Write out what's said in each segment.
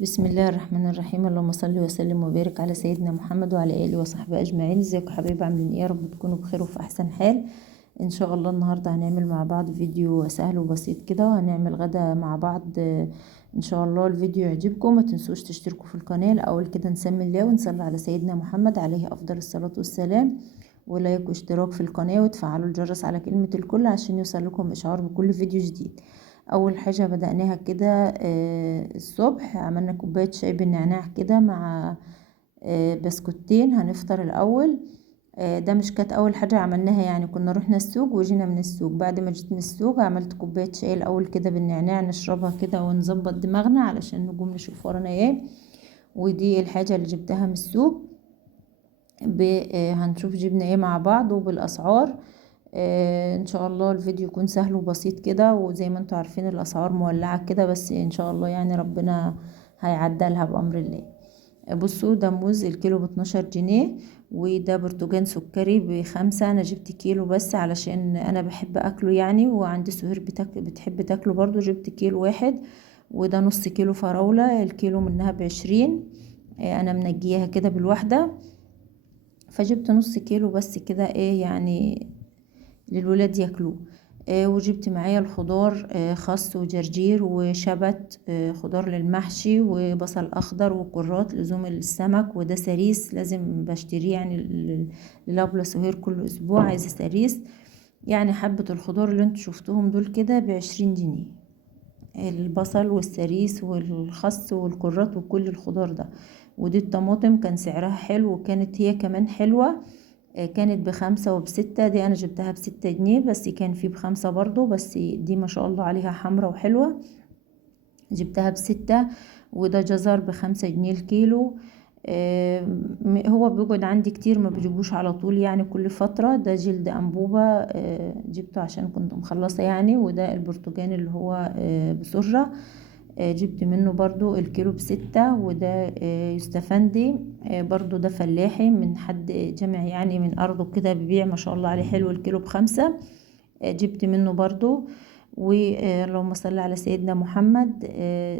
بسم الله الرحمن الرحيم. اللهم صل وسلم وبارك على سيدنا محمد وعلى اله وصحبه اجمعين. ازيكم حبايبي، عاملين ايه؟ يا رب تكونوا بخير وفي احسن حال ان شاء الله. النهارده هنعمل مع بعض فيديو سهل وبسيط كده، وهنعمل غدا مع بعض ان شاء الله. الفيديو يعجبكم، ما تنسوش تشتركوا في القناه. الاول كده نسمي الله ونصلي على سيدنا محمد عليه افضل الصلاه والسلام، ولايك واشتراك في القناه وتفعلوا الجرس على كلمه الكل عشان يوصل لكم اشعار بكل فيديو جديد. اول حاجه بدأناها كده الصبح عملنا كوبايه شاي بالنعناع كده مع بسكوتين. هنفطر الاول. ده مش كانت اول حاجه عملناها، يعني كنا رحنا السوق وجينا من السوق. بعد ما جيت من السوق عملت كوبايه شاي الاول كده بالنعناع نشربها كده ونظبط دماغنا علشان نقوم نشوف ورانا ايه. ودي الحاجه اللي جبتها من السوق. هنشوف جبنا ايه مع بعض وبالاسعار. ان شاء الله الفيديو يكون سهل وبسيط كده، وزي ما انتوا عارفين الاسعار مولعة كده، بس ان شاء الله يعني ربنا هيعدلها بامر الله. بصوا، ده موز الكيلو ب12 جنيه، وده برتقان سكري ب5. انا جبت كيلو بس علشان انا بحب اكله يعني، وعندي سهير بتحب تاكله برضو. جبت كيلو واحد. وده نص كيلو فراولة، الكيلو منها ب20. انا منجيها كده بالواحدة، فجبت نص كيلو بس كده ايه يعني للولاد ياكلوه. وجبت معايا الخضار، خس وجرجير وشبت، خضار للمحشي وبصل اخضر وكرات لزوم السمك. وده سريس لازم بشتريه يعني للابله سهير كل اسبوع عايزه سريس. يعني حبة الخضار اللي انتوا شفتوهم دول كده ب20 جنيه، البصل والسريس والخس والكرات وكل الخضار ده. ودي الطماطم كان سعرها حلو، وكانت هي كمان حلوة. كانت ب5 وب6. دي انا جبتها ب6 جنيه، بس كان في ب5 برضو، بس دي ما شاء الله عليها حمرة وحلوة. جبتها ب6. وده جزر ب5 جنيه الكيلو. هو بيقعد عندي كتير، ما بجيبوش على طول يعني كل فترة. ده جلد أنبوبة، جبته عشان كنت مخلصة يعني. وده البرتقان اللي هو بسرة، جبت منه برضو الكيلو ب6. وده يستفندي، برضو ده فلاحي من حد جمع يعني من أرضه كده، بيبيع ما شاء الله عليه حلو، الكيلو ب5. جبت منه برضو. اللهم صل على سيدنا محمد.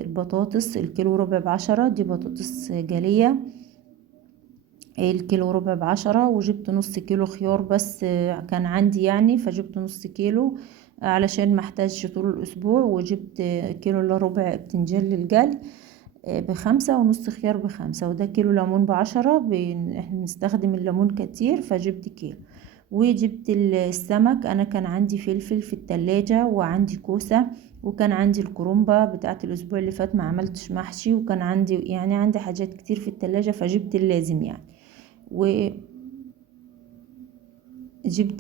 البطاطس الكيلو ربع ب10. دي بطاطس جالية، الكيلو ربع ب10. وجبت نص كيلو خيار بس كان عندي يعني، فجبت نص كيلو علشان محتاجش طول الأسبوع. وجبت كيلو الا ربع بتنجان للجلي ب5، ونص خيار ب5. وده كيلو ليمون ب10. احنا بنستخدم الليمون كتير، فجبت كيلو. وجبت السمك. انا كان عندي فلفل في التلاجة، وعندي كوسة، وكان عندي الكرومبة بتاعت الاسبوع اللي فات، ما عملتش محشي، وكان عندي يعني عندي حاجات كتير في التلاجة، فجبت اللازم يعني. وجبت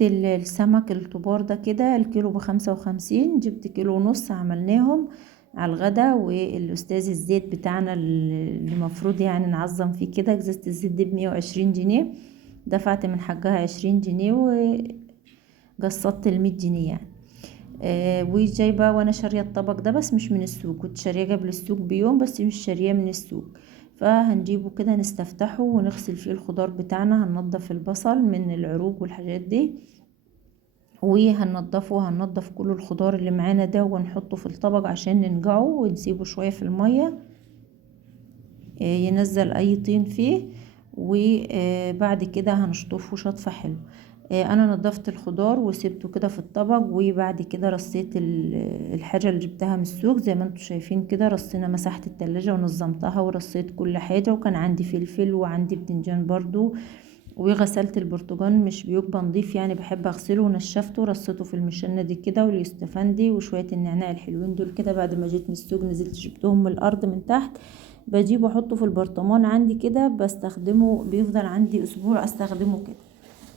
السمك الطبار ده كده الكيلو ب55. جبت كيلو ونص عملناهم على الغدا. والاستاذ الزيت بتاعنا اللي المفروض يعني نعظم فيه كده، ازازة الزيت دي ب120 جنيه، دفعت من حقها 20 جنيه وقسطت ال100 جنيه يعني. وجايبه وانا شاريه الطبق ده بس مش من السوق، كنت شاريه قبل السوق بيوم بس مش شاريه من السوق. فهنجيبه كده نستفتحه ونغسل فيه الخضار بتاعنا. هننضف البصل من العروق والحاجات دي، وهننضفه وهننضف كل الخضار اللي معانا ده، ونحطه في الطبق عشان ننقعه ونسيبه شويه في الميه ينزل اي طين فيه. وبعد كده هنشطفه شطفة حلو. انا نضفت الخضار وسبته كده في الطبق. وبعد كده رصيت الحاجة اللي جبتها من السوق زي ما انتم شايفين كده. رصينا مساحة التلاجة ونظمتها ورصيت كل حاجة، وكان عندي فلفل وعندي بتنجان برضو. وغسلت البرتقال، مش بيبقى نضيف يعني، بحب اغسله، ونشفته رصيته في المشنة دي كده، واليوستفندي وشوية النعناع الحلوين دول كده. بعد ما جيت من السوق نزلت جبتهم من الارض من تحت، بجيبه احطه في البرطمان عندي كده، بستخدمه بيفضل عندي اسبوع استخدمه كده.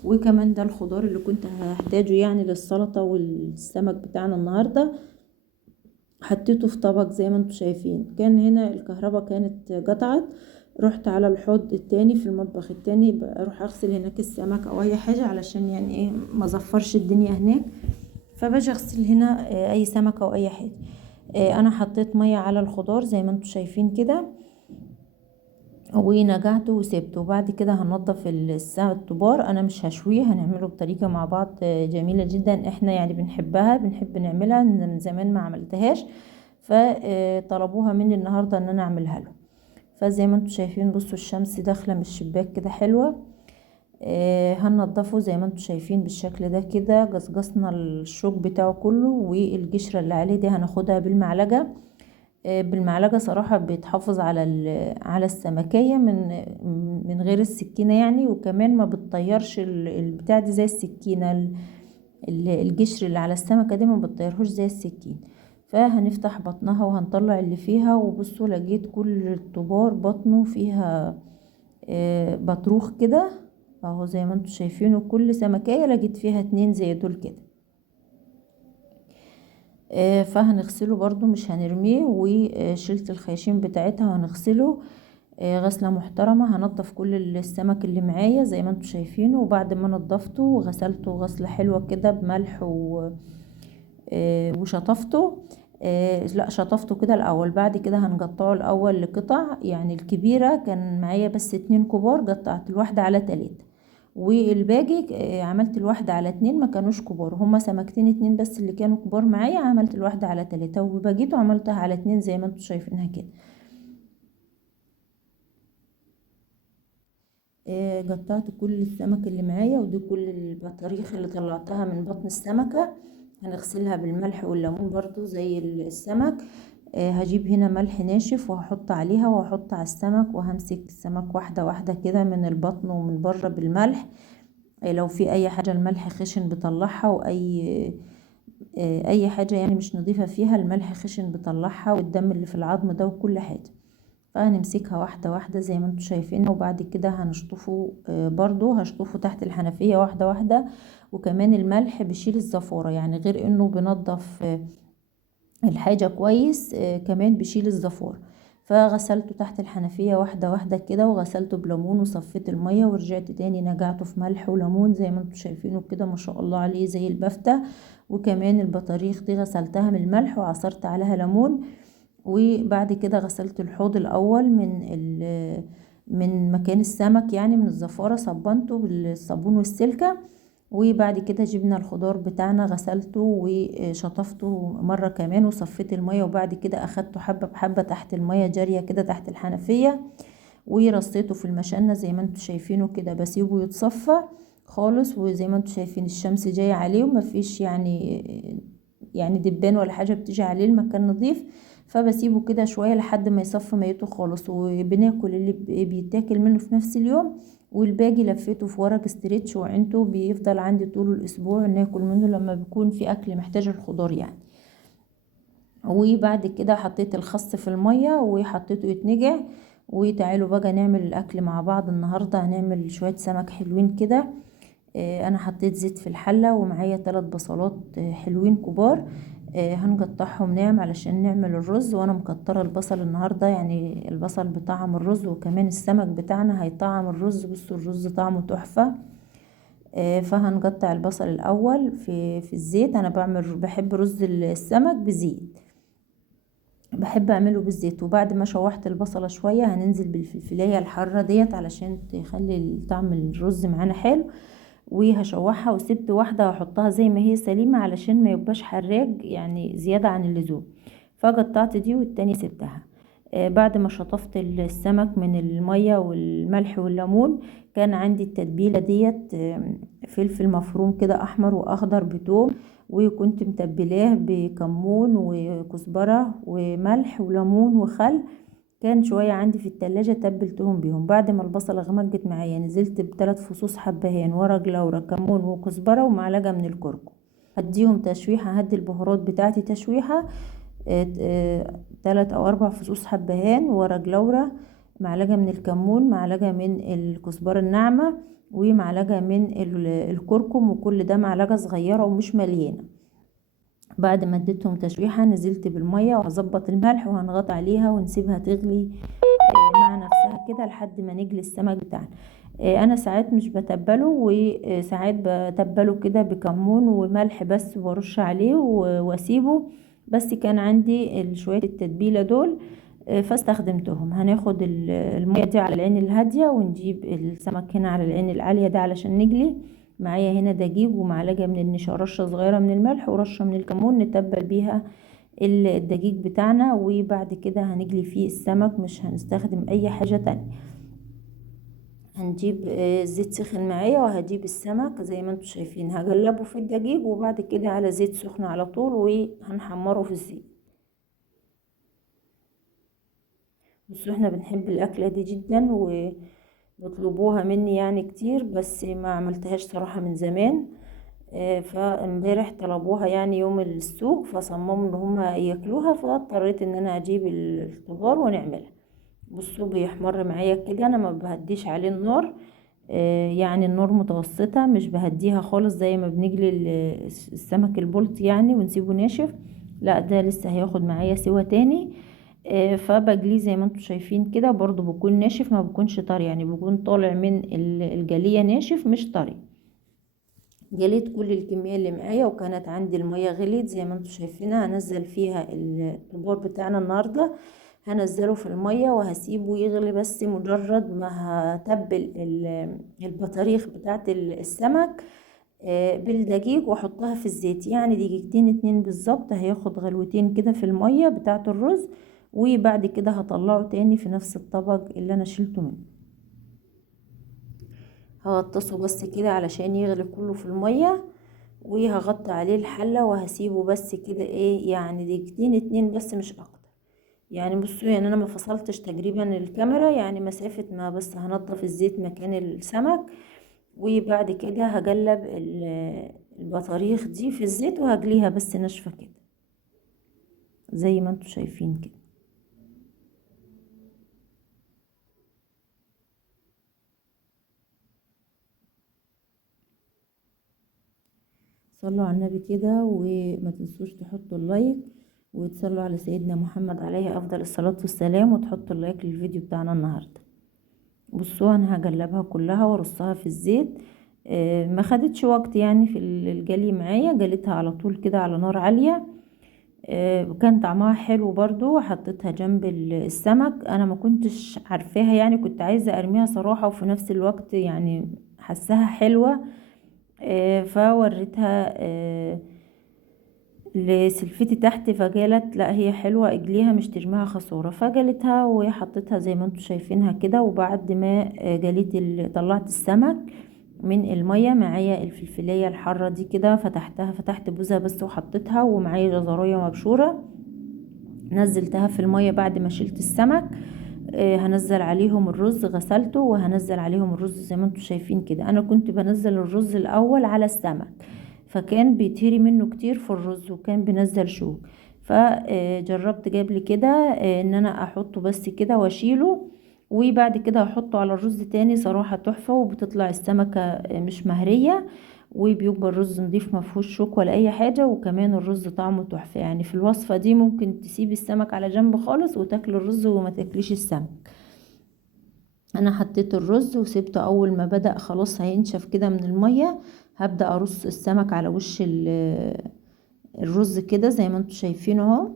وكمان ده الخضار اللي كنت هحتاجه يعني للسلطة والسمك بتاعنا النهاردة، حطيته في طبق زي ما انتم شايفين. كان هنا الكهرباء كانت قطعت، رحت على الحوض التاني في المطبخ التاني اروح اغسل هناك السمك او اي حاجة علشان يعني ايه ما زفرش الدنيا هناك. فباجي اغسل هنا اي سمكة او اي حاجة. انا حطيت مية على الخضار زي ما انتم شايفين كده، ونقعته وسبته. وبعد كده هنضف الطبار. انا مش هشويه، هنعمله بطريقة مع بعض جميلة جدا، احنا يعني بنحبها، بنحب نعملها من زمان ما عملتهاش، فطلبوها مني النهاردة ان انا اعملها له. فزي ما انتوا شايفين بصوا الشمس داخله من الشباك كده حلوه. هننضفه زي ما انتوا شايفين بالشكل ده كده. جصجصنا الشوك بتاعه كله، والقشره اللي عليه دي هناخدها بالمعلقه. بالمعلقه صراحه بيتحافظ على على السمكيه من غير السكينه يعني، وكمان ما بتطيرش البتاع دي زي السكينه. القشر اللي على السمكه دي ما بتطيرهوش زي السكين. فهنفتح بطنها وهنطلع اللي فيها، وبصوا لقيت كل الطبار بطنه فيها بطروخ كده اهو زي ما انتوا شايفينه. كل سمكية لقيت فيها 2 زي دول كده. فهنغسله برضو مش هنرميه، وشلت الخياشيم بتاعتها وهنغسله غسلة محترمة. هنضف كل السمك اللي معايا زي ما انتوا شايفينه، وبعد ما نضفته وغسلته غسلة حلوة كده بملح وشطفته. لا شطفته كده الاول، بعد كده هنقطعه الاول لقطع. يعني الكبيرة كان معايا بس 2 كبار، قطعت الواحدة على 3، والباقي عملت الواحدة على 2 ما كانوش كبار. هما سمكتين 2 بس اللي كانوا كبار معايا، عملت الواحدة على 3، وباقيته عملتها على 2 زي ما انتوا شايفينها كده. قطعت كل السمك اللي معايا، ودي كل البطاريخ اللي طلعتها من بطن السمكة. هنغسلها بالملح والليمون برضو زي السمك. هجيب هنا ملح ناشف وهحط عليها وهحط على السمك، وهمسك السمك واحدة واحدة كده من البطن ومن بره بالملح. لو في اي حاجة الملح خشن بطلعها، اي حاجة يعني مش نظيفة فيها الملح خشن بطلعها، والدم اللي في العظم ده وكل حاجة. فهنمسكها واحدة واحدة زي ما انتوا شايفين، وبعد كده هنشطفه. برضو هشطفه تحت الحنفية واحدة واحدة. وكمان الملح بيشيل الزفارة، يعني غير انه بنضف الحاجة كويس، كمان بيشيل الزفارة. فغسلته تحت الحنفية واحدة واحدة كده، وغسلته بليمون وصفيت المية، ورجعت تاني نقعته في ملح وليمون زي ما انتوا شايفينه كده ما شاء الله عليه زي البفتة. وكمان البطاريخ دي غسلتها من الملح وعصرت عليها ليمون. وبعد كده غسلت الحوض الاول من مكان السمك يعني من الزفارة، صبنته بالصابون والسلكة. وبعد كده جبنا الخضار بتاعنا غسلته وشطفته مرة كمان وصفيت المية، وبعد كده اخدته حبة بحبة تحت المية جارية كده تحت الحنفية، ورصيته في المشنة زي ما انتوا شايفينه كده. بسيبه يتصفى خالص، وزي ما انتوا شايفين الشمس جاية عليه ومفيش يعني دبان ولا حاجة بتيجي عليه، المكان نظيف. فبسيبه كده شوية لحد ما يصفي ميته خالص، وبناكل اللي بيتاكل منه في نفس اليوم، والباقي لفيته في ورق استريتش وعنته بيفضل عندي طول الاسبوع ناكل منه لما بيكون في اكل محتاج الخضار يعني. وبعد كده حطيت الخس في المية وحطيته يتنجع. وتعالوا بقى نعمل الاكل مع بعض. النهاردة هنعمل شوية سمك حلوين كده. انا حطيت زيت في الحلة، ومعايا 3 بصلات حلوين كبار. هنقطعهم ناعم علشان نعمل الرز. وانا مكترة البصل النهاردة، يعني البصل بطعم الرز، وكمان السمك بتاعنا هيطعم الرز. بصوا الرز طعمه تحفة. فهنقطع البصل الاول في الزيت. انا بحب رز السمك بزيت، بحب اعمله بالزيت. وبعد ما شوحت البصلة شوية هننزل بالفلفلاية الحارة ديت علشان تخلي طعم الرز معانا حلو. وهشوحها، وسبت واحدة هحطها زي ما هي سليمة علشان ما يبقاش حراج يعني زيادة عن اللزوم. فقطعت دي والتانية سبتها. بعد ما شطفت السمك من المية والملح والليمون، كان عندي التتبيلة ديت فلفل مفروم كده احمر واخضر بتوم، وكنت متبلاه بكمون وكزبرة وملح وليمون وخل. كان شوية عندي في التلاجة تبلتهم بيهم. بعد ما البصلة غمجت معايا نزلت ب3 فصوص حبهان ورق لورا كمون وكزبرة ومعلقة من الكركم. هديهم تشويحة، هدي البهارات بتاعتي تشويحة. 3 أو 4 فصوص حبهان ورق لورا، معلقة من الكمون، معلقة من الكزبرة الناعمة، ومعلقة من الكركم، وكل ده معلقة صغيرة ومش مليانة. بعد ما اديتهم تشويحة نزلت بالمية وهظبط الملح وهنغطي عليها ونسيبها تغلي مع نفسها كده لحد ما نجلي السمك بتاعنا. انا ساعات مش بتبله، وساعات بتبله كده بكمون وملح بس وارش عليه واسيبه. بس كان عندي شوية التتبيلة دول فاستخدمتهم. هناخد المية دي على العين الهادية، ونجيب السمك هنا على العين العالية ده علشان نجلي. معايا هنا دقيق ومعلقة من النشا، رشة صغيرة من الملح ورشة من الكمون نتبل بيها الدقيق بتاعنا، وبعد كده هنجلي فيه السمك، مش هنستخدم اي حاجة تانية. هنجيب زيت سخن معايا، وهجيب السمك زي ما انتم شايفين هقلبه في الدقيق، وبعد كده على زيت سخن على طول، وهنحمره في الزيت. بصوا احنا بنحب الاكلة دي جدا، وبيطلبوها مني يعني كتير، بس ما عملتهاش صراحة من زمان. فامبارح طلبوها يعني يوم السوق، فصمموا ان هما ياكلوها، فاضطريت ان انا اجيب الخضار ونعملها. بصوا بيحمر معايا كده، انا ما بهديش عليه النار. يعني النار متوسطة، مش بهديها خالص زي ما بنجلي السمك البلطي يعني ونسيبه ناشف. لا، ده لسه هياخد معايا سوا تاني. فبجليه زي ما انتم شايفين كده، برضو بيكون ناشف، ما بيكونش طري، يعني بيكون طالع من الجلية ناشف مش طري. جليت كل الكمية اللي معايا، وكانت عندي المية غليت زي ما انتم شايفينها. هنزل فيها الخضار بتاعنا النهاردة، هنزله في المية وهسيبه يغلي، بس مجرد ما هتبل البطاريخ بتاعت السمك بالدقيق واحطها في الزيت، يعني دقيقتين اتنين بالظبط، هياخد غلوتين كده في المية بتاعت الرز. وبعد كده هطلعه تاني في نفس الطبق اللي انا شلته منه. هغطسه بس كده علشان يغلي كله في المية، وهغطي عليه الحلة وهسيبه بس كده ايه يعني دقيقتين اتنين بس مش اكتر. يعني بصوا، يعني انا ما فصلتش تقريبا الكاميرا، يعني مسافة ما بس هنضف الزيت مكان السمك. وبعد كده هقلب البطاريخ دي في الزيت، وهجليها بس ناشفة كده زي ما انتوا شايفين كده. صلوا على النبي كده، وما تنسوش تحطوا اللايك، وتصلوا على سيدنا محمد عليه افضل الصلاة والسلام، وتحطوا اللايك للفيديو بتاعنا النهاردة. بصوا انا هقلبها كلها وارصها في الزيت. ما خدتش وقت يعني في الجلي معايا، جليتها على طول كده على نار عالية. وكان طعمها حلو برضو. حطيتها جنب السمك، انا ما كنتش عارفاها يعني، كنت عايزة ارميها صراحة، وفي نفس الوقت يعني حسها حلوة. فوريتها لسلفتي تحت، فقالت لا هي حلوة اجليها مش ترميها خسارة، فجلتها وحطيتها زي ما انتم شايفينها كده. وبعد ما جليت طلعت السمك من المية، معايا الفلفلية الحارة دي كده، فتحت بوزها بس وحطيتها، ومعايا جزراية مبشورة نزلتها في المية بعد ما شلت السمك. هنزل عليهم الرز، غسلته وهنزل عليهم الرز زي ما انتم شايفين كده. انا كنت بنزل الرز الاول على السمك، فكان بيتهري منه كتير في الرز، وكان بينزل شوك. فجربت قبل كده ان انا احطه بس كده واشيله، وبعد كده هحطه على الرز تاني، صراحة تحفة، وبتطلع السمكة مش مهرية، وبيبقى الرز نضيف مفهوش شوك ولا اي حاجة، وكمان الرز طعمه تحفة. يعني في الوصفة دي ممكن تسيب السمك على جنب خالص وتاكل الرز وما تاكليش السمك. انا حطيت الرز وسبته، اول ما بدأ خلاص هينشف كده من المية، هبدأ ارص السمك على وش الرز كده زي ما انتم شايفينه اهو،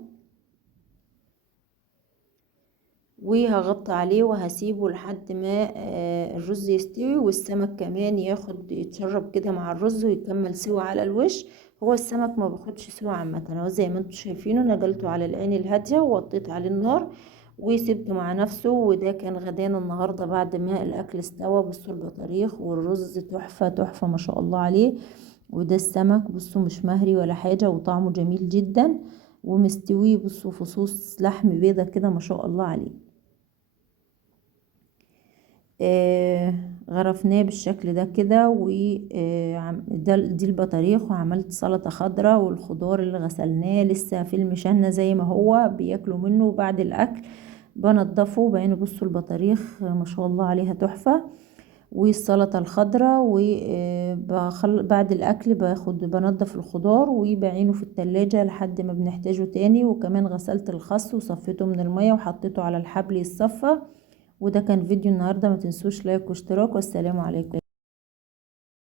وهغطي عليه وهسيبه لحد ما الرز يستوي، والسمك كمان ياخد يتشرب كده مع الرز ويكمل سوا على الوش. هو السمك ما باخدش سوا عامه، اهو زي ما انتم شايفينه نقلته على العين الهاديه ووطيت عليه النار وسبته مع نفسه. وده كان غدانا النهارده بعد ما الاكل استوى. بصوا البطاريخ والرز تحفه تحفه ما شاء الله عليه. وده السمك بصوا مش مهري ولا حاجه، وطعمه جميل جدا ومستوي. بصوا فصوص لحم بيضه كده ما شاء الله عليه. غرفناه بالشكل ده كده، دي البطاريخ، وعملت سلطة خضراء، والخضار اللي غسلناه لسه في المشنة زي ما هو بياكلوا منه بعد الاكل، بنضفه بقينا. بصوا البطاريخ ما شاء الله عليها تحفة، والسلطة الخضراء. بعد الاكل بنضف الخضار وبعينه في التلاجة لحد ما بنحتاجه تاني. وكمان غسلت الخس وصفيته من المية وحطيته على الحبل يتصفى. وده كان فيديو النهاردة، ما تنسوش لايك واشتراك، والسلام عليكم.